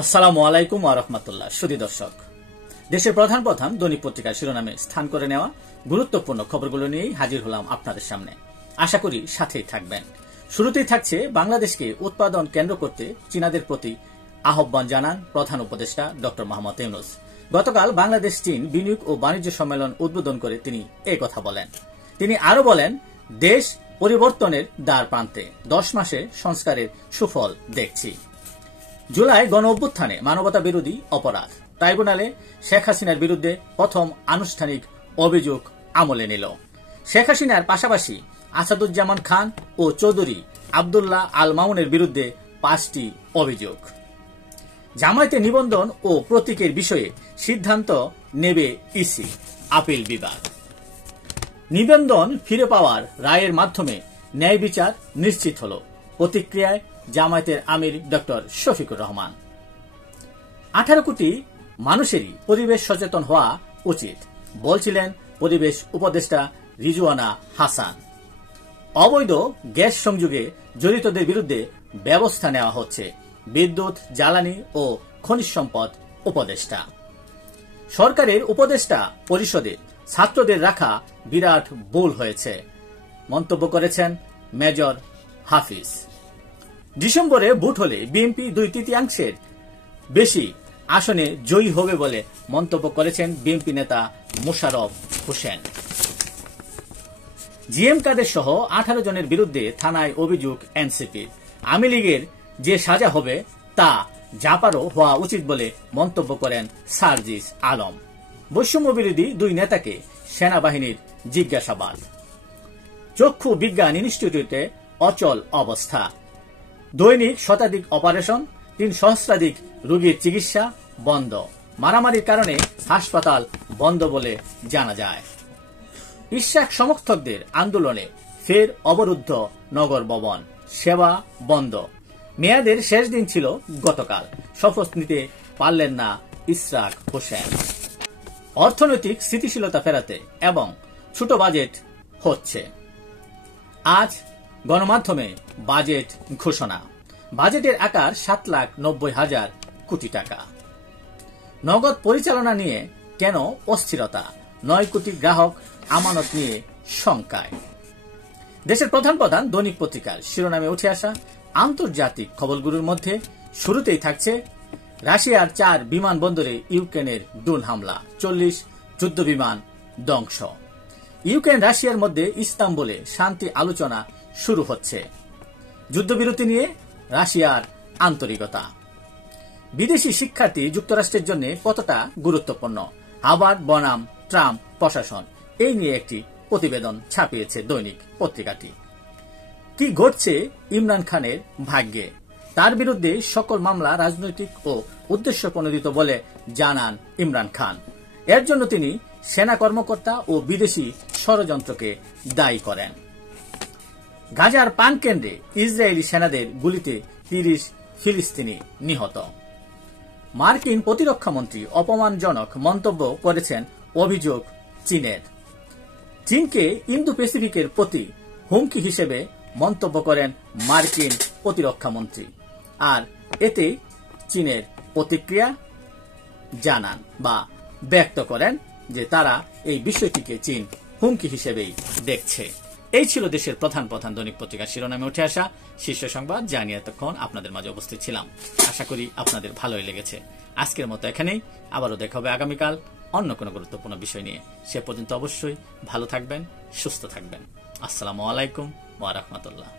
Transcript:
আসসালামু আলাইকুম ওয়া রাহমাতুল্লাহ। সুধী দর্শক, দেশের প্রধান প্রধান দৈনিক পত্রিকার শিরোনামে স্থান করে নেওয়া গুরুত্বপূর্ণ খবরগুলো নিয়েই হাজির হলাম আপনাদের সামনে। আশা করি সাথেই থাকবেন। শুরুতেই থাকছে বাংলাদেশকে উৎপাদন কেন্দ্র করতে চীনাদের প্রতি আহ্বান জানান প্রধান উপদেষ্টা ডক্টর মোহাম্মদ ইউনূস। গতকাল বাংলাদেশ চীন বিনিয়োগ ও বাণিজ্য সম্মেলন উদ্বোধন করে তিনি এই কথা বলেন। তিনি আরো বলেন, দেশ পরিবর্তনের দ্বার প্রান্তে, 10 মাসে সংস্কারের সুফল দেখছি। জুলাই গণ অভ্যুত্থানে মানবতা বিরোধী অপরাধ ট্রাইব্যুনালে শেখ হাসিনার বিরুদ্ধে প্রথম আনুষ্ঠানিক অভিযোগ আমলে নিল। শেখ হাসিনার পাশাপাশি আসাদুজ্জামান খান ও চৌধুরী আব্দুল্লাহ আল মামুনের বিরুদ্ধে 5টি অভিযোগ। জামায়াতে নিবন্ধন ও প্রতীকের বিষয়ে সিদ্ধান্ত নেবে ইসি, আপিল বিভাগ। নিবন্ধন ফিরে পাওয়ার রায়ের মাধ্যমে ন্যায় বিচার নিশ্চিত হল, প্রতিক্রিয়ায় জামায়াতের আমির ডক্টর শফিকুর রহমান। 18 কোটি মানুষেরই পরিবেশ সচেতন হওয়া উচিত বলছিলেন পরিবেশ উপদেষ্টা রিজওয়ানা হাসান। অবৈধ গ্যাস সংযোগে জড়িতদের বিরুদ্ধে ব্যবস্থা নেওয়া হচ্ছে, বিদ্যুৎ, জ্বালানি ও খনিজ সম্পদ উপদেষ্টা। সরকারের উপদেষ্টা পরিষদে ছাত্রদের রাখা বিরাট ভুল হয়েছে মন্তব্য করেছেন মেজর হাফিজ। ডিসেম্বরে ভোট হলে বিএনপি 2/3 বেশি আসনে জয়ী হবে বলে মন্তব্য করেছেন বিএনপি নেতা মোশাররফ হোসেন। জিএম কাদের সহ 18 জনের বিরুদ্ধে থানায় অভিযোগ এনসিপির। আওয়ামী লীগের যে সাজা হবে তা জাপারও হওয়া উচিত বলে মন্তব্য করেন সার্জিস আলম। বৈষম্য বিরোধী 2 নেতাকে সেনাবাহিনীর জিজ্ঞাসাবাদ। চক্ষু বিজ্ঞান ইনস্টিটিউটে অচল অবস্থা, দৈনিক শতাধিক অপারেশন, 3 সহস্রাধিক রোগীর চিকিৎসা বন্ধ। মারামারির কারণে হাসপাতাল বন্ধ বলে জানা যায়। ইশাক সমর্থকদের আন্দোলনে ফের অবরুদ্ধ নগর ভবন, সেবা বন্ধ। মেয়াদের শেষ দিন ছিল গতকাল, শপথ নিতে পারলেন না ইশরাক হোসেন। অর্থনৈতিক স্থিতিশীলতা ফেরাতে এবং ছোট বাজেট হচ্ছে। আজ গণমাধ্যমে বাজেট ঘোষণা। বাজেটের আকার 7,90,000 কোটি টাকা। নগদ পরিচালনা নিয়ে কেন অস্থিরতা? 9 কোটি গ্রাহক আমানত নিয়ে শঙ্কায়। দেশের প্রধান প্রধান দৈনিক পত্রিকার শিরোনামে উঠে আসা আন্তর্জাতিক খবরগুলোর মধ্যে শুরুতেই থাকছে রাশিয়ার 4 বিমানবন্দরে ইউক্রেনের ড্রোন হামলা, 40 যুদ্ধ বিমান ধ্বংস। ইউক্রেন রাশিয়ার মধ্যে ইস্তাম্বুলে শান্তি আলোচনা শুরু হচ্ছে। যুদ্ধবিরতি নিয়ে রাশিয়ার আন্তরিকতা। বিদেশি শিক্ষার্থী যুক্তরাষ্ট্রের জন্য কতটা গুরুত্বপূর্ণ? হার্ভার্ড বনাম ট্রাম্প প্রশাসন, এই নিয়ে একটি প্রতিবেদন ছাপিয়েছে দৈনিক পত্রিকাটি। কি ঘটছে ইমরান খানের ভাগ্যে? তার বিরুদ্ধে সকল মামলা রাজনৈতিক ও উদ্দেশ্য প্রণোদিত বলে জানান ইমরান খান। এর জন্য তিনি সেনা কর্মকর্তা ও বিদেশি ষড়যন্ত্রকে দায়ী করেন। গাজার পান কেন্দ্রে ইসরায়েলি সেনাদের গুলিতে 30 ফিলিস্তিনি নিহত। মার্কিন প্রতিরক্ষামন্ত্রী অপমানজনক মন্তব্য করেছেন, অভিযোগ চীনের। চীনকে ইন্দো প্যাসিফিকের প্রতি হুমকি হিসেবে মন্তব্য করেন মার্কিন প্রতিরক্ষামন্ত্রী, আর এতে চীনের প্রতিক্রিয়া জানান বা ব্যক্ত করেন যে তারা এই বিষয়টিকে চীন হুমকি হিসেবেই দেখছে। এই ছিল দেশের প্রধান প্রধান দৈনিক পত্রিকার শিরোনামে উঠে আসা শীর্ষ সংবাদ, যা নিয়ে এতক্ষণ আপনাদের মাঝে উপস্থিত ছিলাম। আশা করি আপনাদের ভালোই লেগেছে। আজকের মতো এখানেই, আবারও দেখা হবে আগামীকাল অন্য কোনো গুরুত্বপূর্ণ বিষয় নিয়ে। সে পর্যন্ত অবশ্যই ভালো থাকবেন, সুস্থ থাকবেন। আসসালামু আলাইকুম ওয়া রাহমাতুল্লাহ।